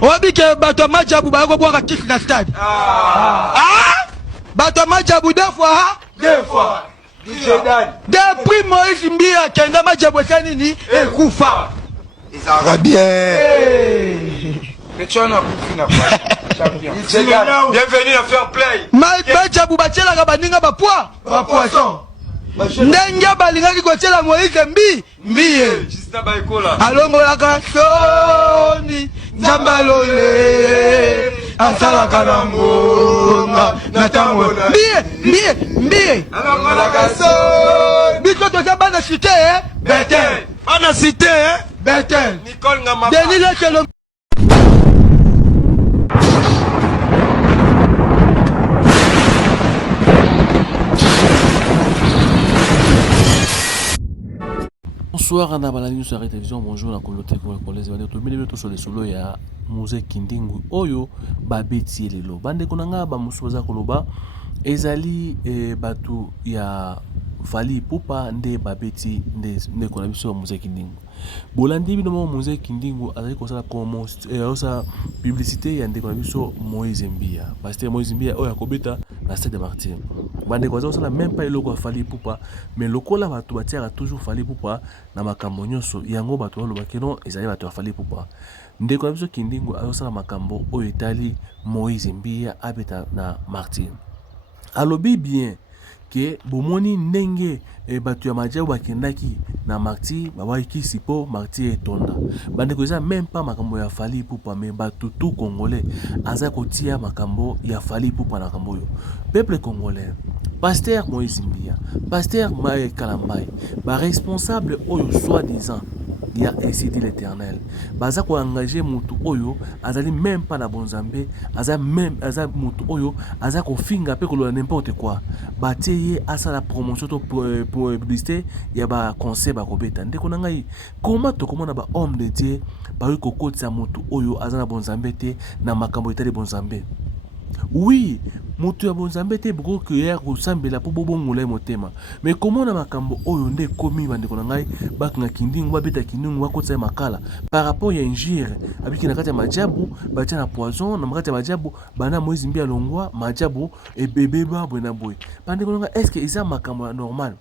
Obike bato majabu ba ko boka kick na stade. Bato majabu deux fois. Depuis Moïse Mbia kenda majabu sani ni ekufa. Ça bien. Mais tu en as bouffé na quoi? Bienvenue à Fair Play. Majabu bachela ka baninga ba poisson. Ndenge balingaki kotiela Moïse mbiye Justin Baikola alongolaka soni nzambalole asalaka na ngonga na tango mbiye alongolaka soni biso toza bana cité Betel bana cité Betel Nicole Ngama Denis Lekelo. Bonsoir à Nabalani sur la télévision, bonjour la communauté congolaise, tout sur les solos ya Musée Kindingu Oyo babeti lelo bande konanga ba musoza koloba ezali batu ya Fally Ipupa nde babeti nde kona biso Musée Kindingu bolandi bino Musée Kindingu azali kosala komo osa publicité ya nde kona biso Moïse Mbia pasteur Moïse Mbia oyo akobeta na Stade Martyrs bande ko azosala même pas eloko ya Fally Ipupa mais lokola batu batiaka toujours Fally Ipupa na makambo nyonso yango batu balobaki non ezali batu ya Fally Ipupa nde kona biso Kindingu azosala makambo oyo etali Moïse Mbia abeta na Martyrs alobi bien que bomoni ndenge batu ya majabu bakendaki na Martyrs babaki sipo Martyrs etonda bande ko eza même pas makambo ya Fally Ipupa mais batu tout congolais aza kotia makambo ya Fally Ipupa na makambo yo peuple congolais pasteur Moïse Mbia pasteur Maë Kalambai ba responsable oyo soi-disant il y a ainsi dit l'Éternel baza ko engager mutu oyo azali même pas na bonzambe aza mutu oyo aza ko finga pe ko n'importe quoi batie asa la promotion to publicité ya ba conseil ba kobeta ndeko na ngai comment to komona ba homme de Dieu ba ko kotisa mutu oyo aza na bonzambe te na makambo etali bonzambe oui mutu ya bonzambe te boko que kosambela po bobongola motema mais comment na makambo oyo nde komi bandeko na ngai bakanga Kindingu babeta Kindingu bakotsa makala par rapport ya injure abiki na kati ya majabu batia na poison na kati ya majabu bana Moïse Mbia longwa majabu ebebe babwe na boy bandeko na ngai est-ce que isa makambo normal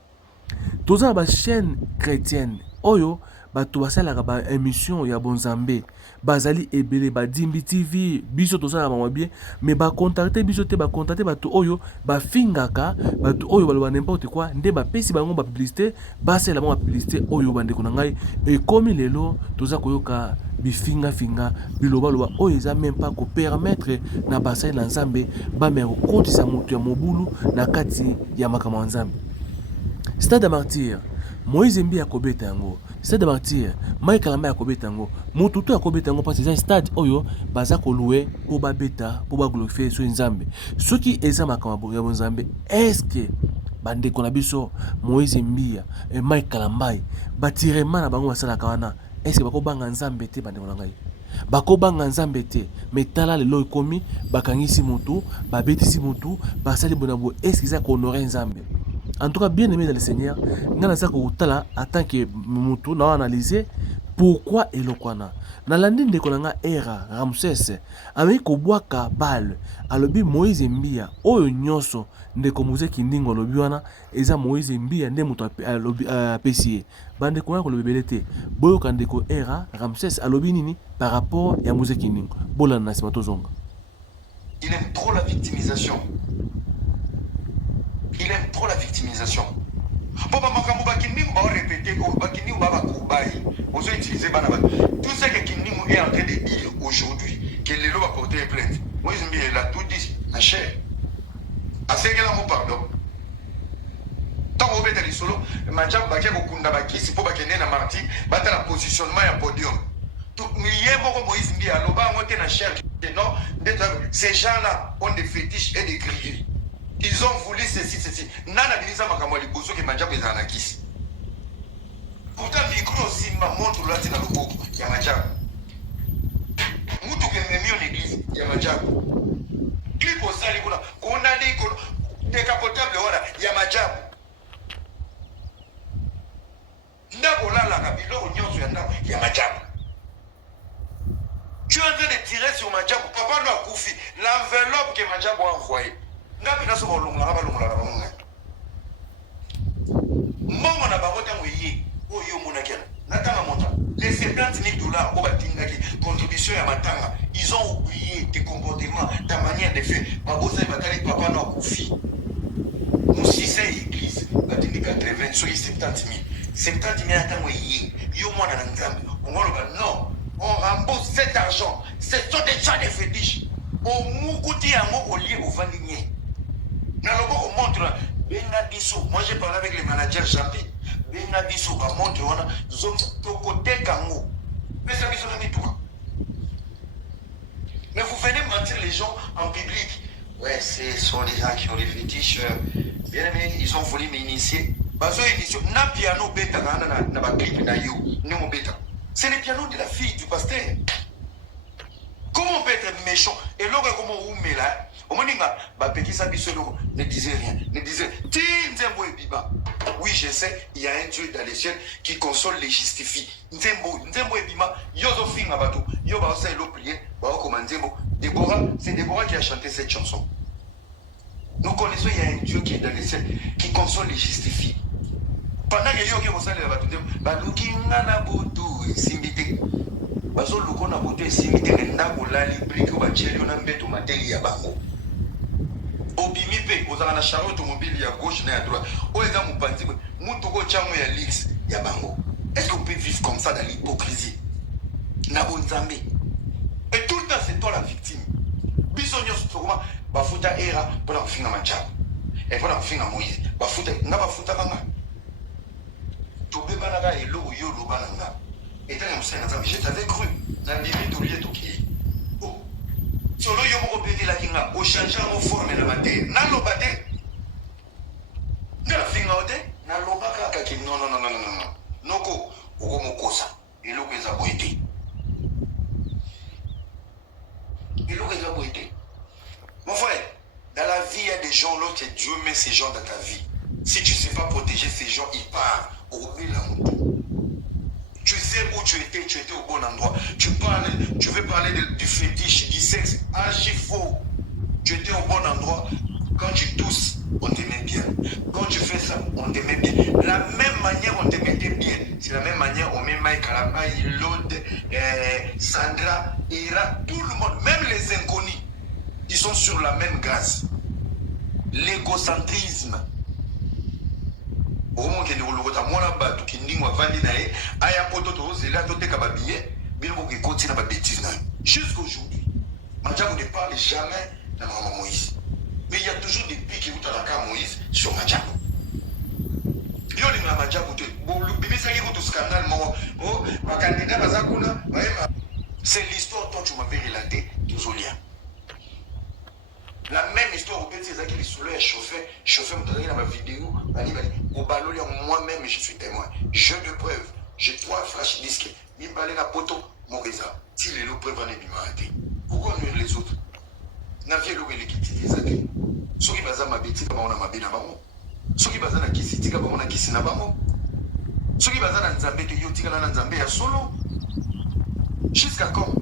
toza ba chaîne chrétienne oyo bato basalaka ba émission ya bonzambe bazali ebele ba Dimbi TV biso tosala ba bien mais ba contacter biso te ba contacter bato oyo ba fingaka bato oyo baloba n'importe quoi nde ba pesi bango ba publicité basela ba publicité oyo bandeko na ngai e komi lelo toza koyoka bifinga biloba loba oyo eza même pas ko permettre na basai na nzambe ba me kotisa mutu ya mobulu na kati ya makambo ya nzambe Stade Martyrs Moïse Mbia kobeta yango Stade Martyrs Maë Kalambai akobeta yango mutu to akobeta yango parce que stade oyo baza ko louer po ba beta po ba glorifier so nzambe soki eza makambo ya nzambe est-ce que bande ko na biso Moïse Mbia et Maë Kalambai batirema na bango basala kana est-ce que bako banga nzambe te bande ko na ngai bako banga nzambe te mais tala lelo ekomi bakangisi mutu babetisi mutu basali bonabo est-ce que ça ko honorer nzambe. En tout cas, bien aimé dans le Seigneur, nous avons en tant que nous avons analysé pourquoi et le quoi. Dans l'année de Konanga era Ramsès, avec Kobwaka Bal, alobi Moïse Mbia, Oyo Nyoso, de Musée Kindingu lobiwana, eza Moïse Mbia, ne muto pesier. Bande Konanga kolobelete, Boyo Kandeko era Ramsès, alobi nini par rapport à Musée Kindingu. Bola Nasimato Zonga. Il aime trop la victimisation. Il aime trop la victimisation. Bon, makambo Kindingu va répéter, Kindingu va couper, on va utiliser Banaba. Tout ce que Kindingu est en train de dire aujourd'hui, que les lois va porter plainte. Moi, il a tout dit, ma chère. À ce qu'il a mon pardon. Tant qu'on va être solo, Manjab Baké Bokunda Baki, c'est pour Bakene na Marty, battre la positionnement à podium. Tout milliers de Moïse Mbia, Loba, on était na chère. Non, ces gens-là ont des fétiches et des grillés. Ils ont voulu ceci. Nana Binisa Makamwali Bozo qui m'a déjà besoin à kiss. Pourtant, le micro aussi m'a montré là, c'est dans le beau. Yamadjab. Moutou qui m'a mis en église. Yamadjab. Clip au sale, on a des décapotables, voilà. Yamadjab. Nabola la Kabilo, on y a Yamadjab. Tu es en train de tiré sur Madjabou. Papa nous a confié l'enveloppe que Madjabou a envoyée. N'a pas de mon on a baroté un ouïe. Oh, yo, mon akel. Natanga monta. Les 70 000 dollars, contribution à Matanga, ils ont oublié tes comportements, ta manière de faire. Papa nous a confié. Nous, si c'est l'église, 80, sur les 70 000. 70 000 attends, oui. Yo, moi, non. On rembourse cet argent. Ce sont des gens de fétiches. Au Moukouti, au lieu au Vanigné. On montre. Moi, j'ai parlé avec les managers Jambi. Benadiso, montre. Mais vous venez mentir les gens en public. Ouais, ce sont des gens qui ont des fétiches. Bien aimé, ils ont voulu m'initier. Na piano beta na ba clip na yo. C'est le piano de la fille du pasteur. Comment on peut être méchant? Et là, comment on met là? Au moment ne disait rien. Ne disait oui, je sais, il y a un Dieu dans les cieux qui console les justifie. Déborah, c'est Déborah qui a chanté cette chanson. Nous connaissons, il y a un Dieu qui est dans les cieux qui console les justifie. Pendant que yo qui console les bateaux, baluki ngana botu simbité. Bazo luko na botu simbité ndako la librique ba tchelo na mbeto mateli ya bango. Obimi pe ozala na charo automobile ya gauche na ya droite. Oeza mupanzi mutu ko chango ya lix ya bango. Est-ce qu'on peut vivre comme ça dans l'hypocrisie? Na bonzambe. Et tout le temps c'est toi la victime. Bisonyo sokoma bafuta era pona kufinga machapo. Et pona kufinga Moïse. Bafuta nga bafuta kanga. Tobeba naga elo yo loba nanga. Et tant que je t'avais cru. Na bibi to lié to ki. Oh. Solo yo mo pété la kinga o changer mo forme na maté. Na lobate. Na finga ote. Na lobaka ka ki non. Noko oko mokosa. Elo keza boité. Mon frère, dans la vie, il y a des gens, l'autre, Dieu met ces gens dans ta vie. Si tu ne sais pas protéger ces gens, ils partent au milieu. Tu sais où tu étais au bon endroit. Tu veux parler du fétiche, du sexe, archi faux. Tu étais au bon endroit. Quand tu tousses, on t'aimait bien. Quand tu fais ça, on t'aimait bien. La même manière, on t'aimait bien. C'est la même manière, on met Mike Kalamba, Lode, Sandra, Ira, tout le monde, même les inconnus, ils sont sur la même grâce. L'égocentrisme. Au moment où jusqu'aujourd'hui, Madjabou ne parle jamais de Maman Moïse. Mais il y a toujours des pics qui ont à Moïse sur Madjabou. C'est l'histoire dont tu m'avais relaté, Tozolia. La même histoire au petit Zaki, les souleurs chauffeur, dans ma vidéo, moi-même, je suis témoin. Jeu de preuve, j'ai 3 flash disques, la poto, mon résa. Si les lots preuves en est pourquoi nous les autres? N'a pas l'équipe des Zaki. Ceux qui basent ma bêtise, on a ma bêtise. Ceux qui basent na kisi, on a kisi na bango. Ceux qui basent na nzambe, na nzambe ya solo. Jusqu'à quand?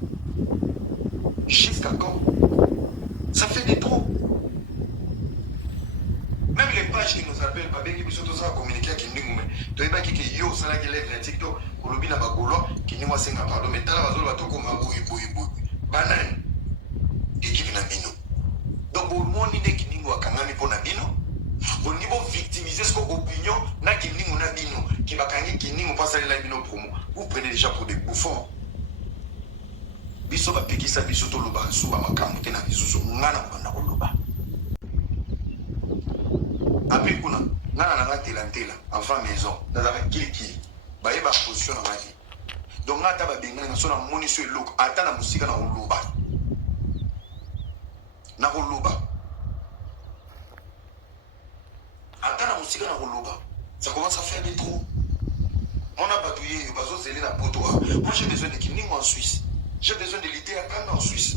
Jusqu'à quand? Ça fait des trop. Même les pages qui nous appellent, pas bien qui sont tous communiquer avec nous, mais tu es pas qui yo, ça là qui lève les TikTok, pour le bien à Bagolo, qui n'y voit 5 ans, pardon, mais t'as la bazole, va tout comme un boui. Banane. Équipe Nabino. Donc, au monde, il est qui n'y voit qu'un ami pour Nabino. Au niveau victimiser ce qu'on opinion, n'a qui n'y voit Nabino, qui va gagner, qui n'y voit pas ça, la Nabino pour moi. Vous prenez déjà pour des bouffons. Biso ba pekisa biso to loba suba makambo te na biso ngana banda ko loba après kuna ngana na telantela enfant maison dans avec qui ba yeba position na maki donc ngata ba benga na sona moni so eloko ata na musika na loba ata na musika na loba ça commence à faire des trop. On a batouillé bazo zeli na poto. Moi j'ai besoin de kiningo en Suisse. J'ai besoin de l'idée à Cannes en Suisse.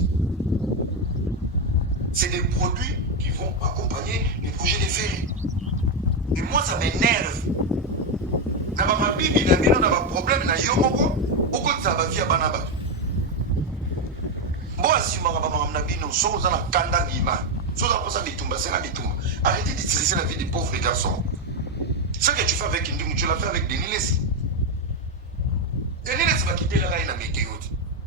C'est des produits qui vont accompagner les projets de ferry. Et moi, ça m'énerve. N'a pas ma bibi, n'a pas problème, n'a yomoko, au côté de sa vie à Banaba. Bon, Bon, si je suis un kanda guima. Arrêtez d'utiliser la vie des pauvres garçons. Ce que tu fais avec Ndimou, tu l'as fait avec Denis Lessi. Denis Lessi va quitter la météo.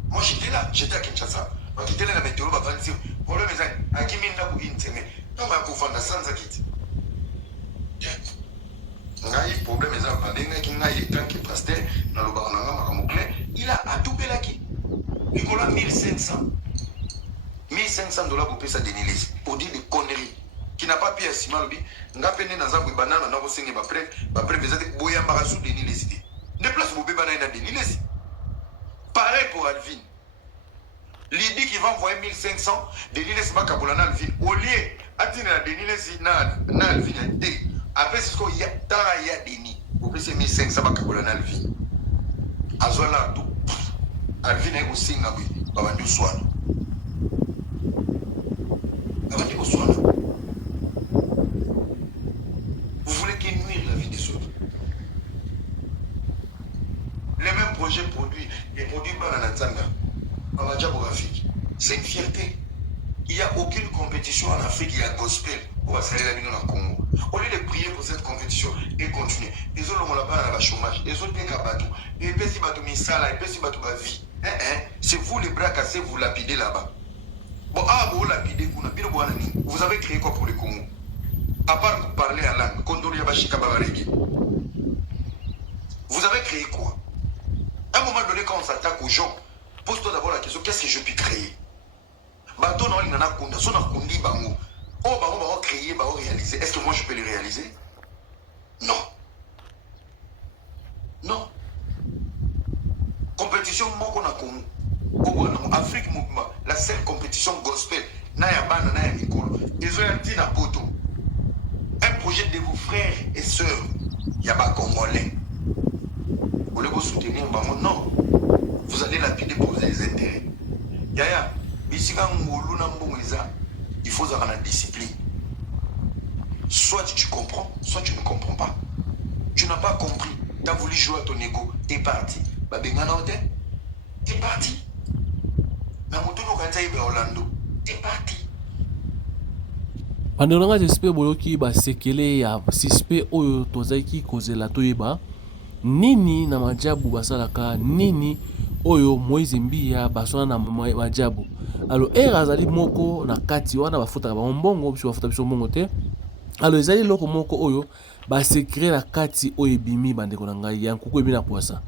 Moi j'étais là, j'étais à Kinshasa. Va quitter la météo, va faire dire, problème est à qui m'inda ou intérêt. Non, mais pour faire sans ça quitte. Ngai problème est à Badenga qui n'a pas qui pasteur dans le barnanga makamokle. Il a adoubé là qui. Il a 1500. 1500 $ pour payer ça Denis Lessi. Pour dire des conneries. Qui n'a pas pu estimer, n'a pas dans un banana, n'a pas signé ma prête, ma prête, vous êtes boyant barassou Denis Lessi. Ne place vos bébés dans Denis Lessi. Pareil pour Alvin. L'idée qui va envoyer 1500, Denis Lessi va caboulana Alvin. Au lieu, à Denis Lessi, n'a Alvin. Après, c'est ce qu'il y a, il y a Denis. Vous payez 1500 va caboulana Alvin. Azola, tout. Alvin est aussi un peu, va venir au soir. Va venir au soir. Vous voulez qu'il nuire la vie des autres. Les mêmes projets produits et produits par la Natsanga, en Madjabou Afrique. C'est une fierté. Il n'y a aucune compétition en Afrique, il y a gospel. On va saluer la vie dans le Congo. Au lieu de prier pour cette compétition et continuer, les autres ont là-bas dans le chômage, les autres ont bateau, et puis si bateau misala, et puis si bateau ma vie. C'est vous les bras cassés, vous lapidez là-bas. Bon, vous lapidez, vous avez créé quoi pour le Congo? À part parler en langue, vous avez créé quoi? À un moment donné, quand on s'attaque aux gens, pose-toi d'abord la question, qu'est-ce que je puis créer? Bateau non, il y en a kunda, son a kundi bango. Oh, bah, créer, bah, réaliser. Est-ce que moi je peux le réaliser? Non. Non. Compétition, moi qu'on a connu. Afrique mouvement, la seule compétition gospel, Naya Bana, Naya Mikolo. Ils ont un petit napoto. Un projet de vos frères et sœurs, Yaba Congolais. Vous voulez vous soutenir, non. Vous allez lapider pour vos intérêts. Yaya, il faut avoir la discipline. Soit tu comprends, soit tu ne comprends pas. Tu n'as pas compris. Tu as voulu jouer à ton ego. Tu es parti. Tu es parti. Tu es parti. Pendant que j'espère que basekele ya suspect oyo tozaki kozela toyeba nini na majabu basalaka nini oyo Moïse Mbia basona na majabu. Alors azali moko na kati wana bafutaka ba mbongo biso bafuta biso mbongo te. Alors ezali loko moko oyo ba secret na kati oyo ebimi bandeko na ngai ya nkuku ebina poisa.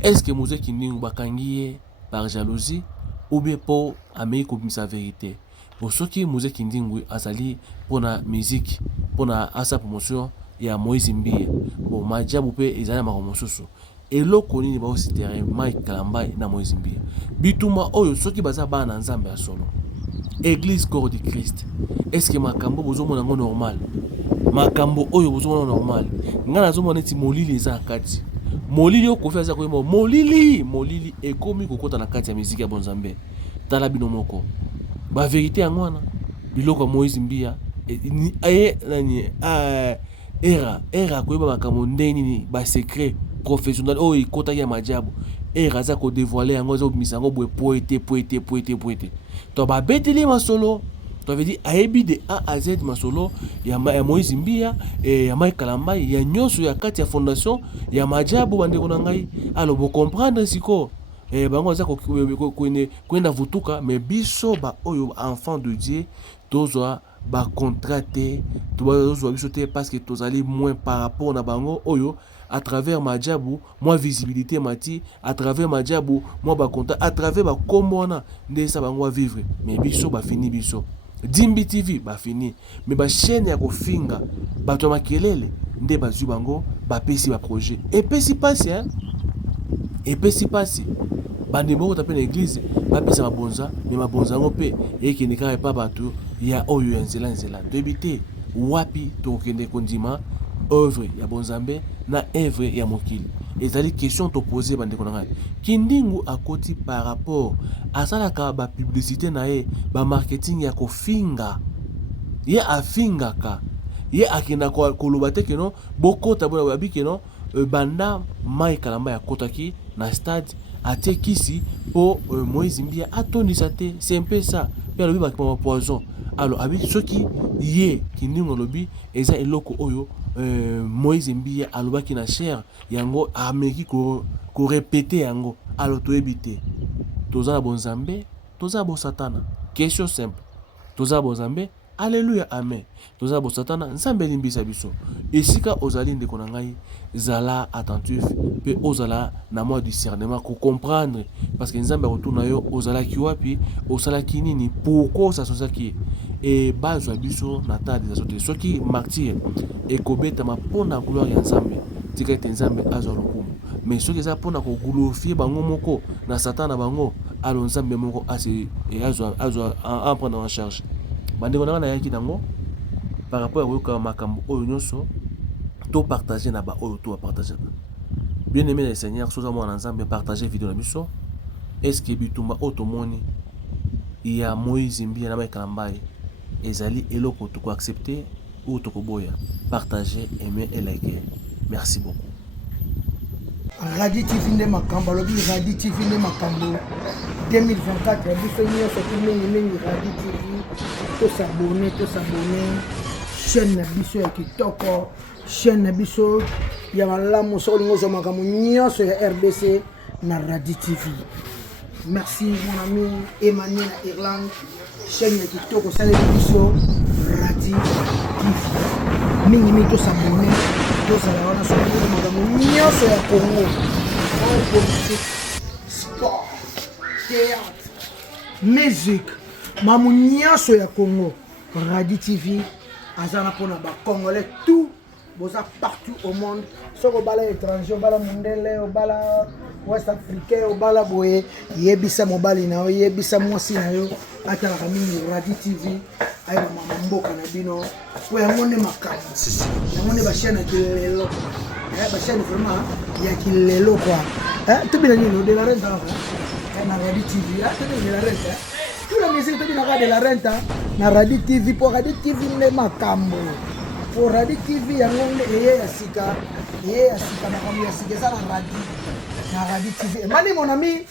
Est-ce que Moïse Kindingu bakangi par jalousie ou bien pour amei ko sa vérité? Pour ceux qui Moïse Kindingu azali pona musique pona asa promotion ya Moïse Mbia. Bon majabu pe ezali makomosusu. Eloko nini ba aussi terrain Mike Kalambai na Moïse Mbia. Bituma oyo soki baza bana nzambe ya solo. Église corps du Christ. Est-ce que makambo bozomona ngo normal? Makambo oyo bozomona normal. Ngana zomona ti molili eza kati. Molili okofi aza koyemo molili ekomi kokota na kati ya musique ya bonzambe. Tala bino moko. Ba vérité yango wana biloko Moïse Mbia era koyeba makambo ndeni ni ba secret professionnel oyo ikota ya majabu raza ko dévoiler yango zo misango boye poete to ba beteli masolo to veut dire ayebi de A à Z masolo ya Moïse Mbia ya Mike Kalambai ya nyoso ya kati ya fondation ya majabu bandeko na ngai alors bo comprendre siko bango za ko kwenda vutuka mais biso ba oyo enfant de Dieu tozwa ba contraté to ba biso te parce que tozali moins par rapport na bango oyo à travers majabu moi visibilité mati à travers majabu moi ba contact à travers ba komona ndesa bango va vivre mais biso ba fini biso Dimbi TV ba fini mais ba chaîne ya ko finga ba to makelele nde ba zu bango ba pesi ba projet et pesi passe hein et pesi passe bande moko tapé na église ba pesa mabonza mais mabonza ngo pe et qui ne carré pas bateau ya oyo ya nzela debité wapi to kende kondima œuvre ya bonzambe na œuvre ya mokili. Et c'est-à-dire question to poser bande konanga. Kindingu akoti par rapport à ça ba publicité na ba marketing ya ko finga. Ye afinga ka. Ye akina ko kolobate ke no boko tabona babi ke no banda Mike Kalamba ya kotaki na stade atie kisi po Moïse Mbia atondisa te, c'est un peu ça. Pe alobi ba poison. Alors abi soki ye kindingo lobi eza eloko oyo Moïse Mbia alobaki na cher yango ameki ko répéter yango. Alors toyebi te. Toza bon Nzambe, toza bon Satana. Question simple. Toza bon Nzambe, alléluia, amen. Toza bon Satana, Nzambe limbisa biso. Esika ozali ndeko na ngai, zala attentif pe ozala na moi discernement ko comprendre parce que Nzambe retourna yo ozala ki wapi, ozala ki nini, pourquoi ça sozaki et bazwa biso na ta des azote. Soki martyr et kobeta ma pona gloire ya Nzambe, tika ete Nzambe azwa lokumu. Mais soki eza pona ko glorifier bango moko na Satana bango, alors Nzambe moko azwa en prendre en charge. Bandeko na yaki nango par rapport à koyoka makambo oyo nyonso to partager na ba oyo to partager. Bien aimé le Seigneur, soza mwana Nzambe partager vidéo na biso. Est-ce que bitumba otomoni il y a Moïse Mbia na ba kalambai ezali eloko to ko accepter ou to ko boya. Partager, aimer et liker. Merci beaucoup. Radio TV nde makambo lobi Radio TV nde makambo 2024 biso nyonso mingi Radio TV to s'abonner chaîne na biso ya kitoko chaîne na biso ya malamu so lingozo makambo nyonso ya RDC na Radio TV. Merci mon ami Emmanuel Irland chaîne ya kitoko sale biso Radio TV mingi to s'abonner. Sport, théâtre, musique, mamu nyonso ya Congo, Radio TV, azana pona ba Congolais tout, boza partout au monde, soko bala étranger, bala mondele, bala West Africain, bala boye, yebisa mobali na yo, yebisa mwasi na yo, atala mingi Radio TV. Aïe maman mboka na bino po yango nde makambo yango nde bachaîne ya kilelo bachaîne vraiment ya kilelo quoi tobina nini de la renta na Radio TV tobina de la renta tout la musique tobina de la renta na Radio TV po Radio TV nde makambo po Radio TV yango nde eye ya sika makambo ya sika eza na Radio TV mani mon ami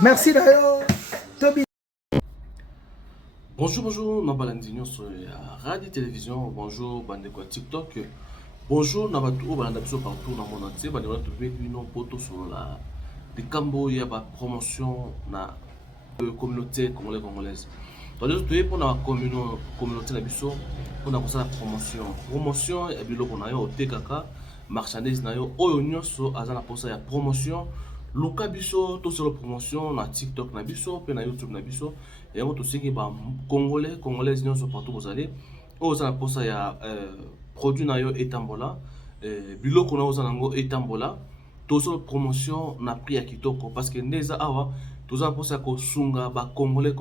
merci d'ailleurs tobi. Bonjour, Nabalandinho sur Radio Télévision, bonjour, Bandeko TikTok, bonjour, Nabatou, Balandabiso partout dans le monde entier, Bandeko une photo sur la des Cambo, il y a une promotion na communauté congolaise. Donc, nous pour la communauté Nabiso, pour la promotion, et puis on a eu au TKK, marchandise, na yo, oyo so azana pour ça, il y a promotion. Luka biso to sur la promotion na TikTok na biso pe na YouTube na biso et on to siki ba congolais nyonso partout vous allez oza pour ça ya produit na yo etambola biloko na oza nango etambola to sur promotion na prix ya kitoko parce que ndeza awa toza pour ça ko sunga ba congolais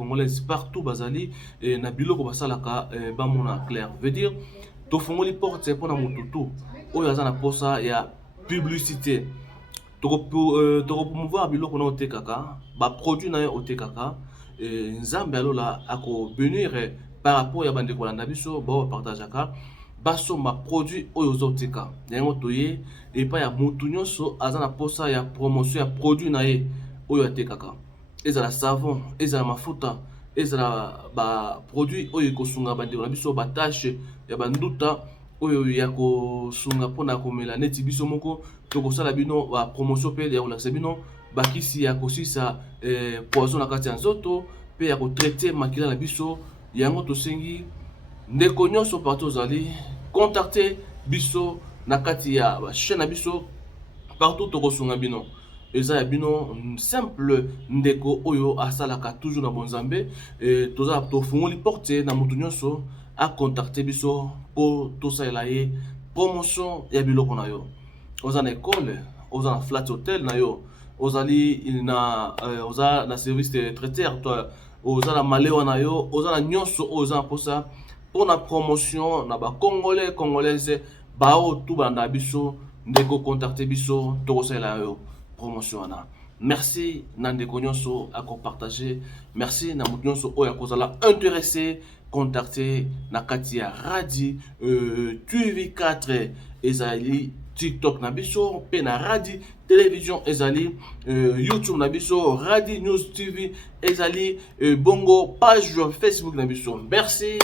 partout bazali na biloko basalaka ba mona clair veut dire to fongoli porte pour na mututu oyo azana pour ça ya publicité. Pour promouvoir biloko na otekaka ba produit na yo otekaka Nzambe alola ako venir par rapport ya bande kolanda biso ba partageaka baso ma produit oyo zoteka yango toye et pas ya mutu nyonso azana posa ya promotion ya produit na ye oyo atekaka ezala savon ezala mafuta ezala ba produit oyo kosunga bande kolanda biso ba tâche ya banduta oyo ya kosunga pona komela neti biso moko tokosala bino ba promotion pe ya kolakisa bino bakisi ya kosisa poison na kati ya nzoto pe ya kotraiter makila na biso yango tosengi ndeko nyonso partout ozali contacter biso na kati ya chaîne na biso partout tokosunga bino eza ya bino simple ndeko oyo asalaka toujours na bonzambe toza tofungoli porte na mutu nyonso a contacter biso pour tout ça ye promotion ya biloko na yo oza na école oza na flat hotel na yo ozali oza na service de traiteur toi oza na malewa na yo oza na nyonso oza pour ça pour na promotion na ba congolaise ba o tout banda biso ndeko contacter biso to ça yo promotion na. Merci Nandeko nyonso à partager. Merci na mutu nyonso oya kozala intéressé contacter na Katia Radio TV4 ezali TikTok na biso pe na Radi Télévision ezali YouTube na biso Radi News TV ezali bongo page Facebook na biso. Merci.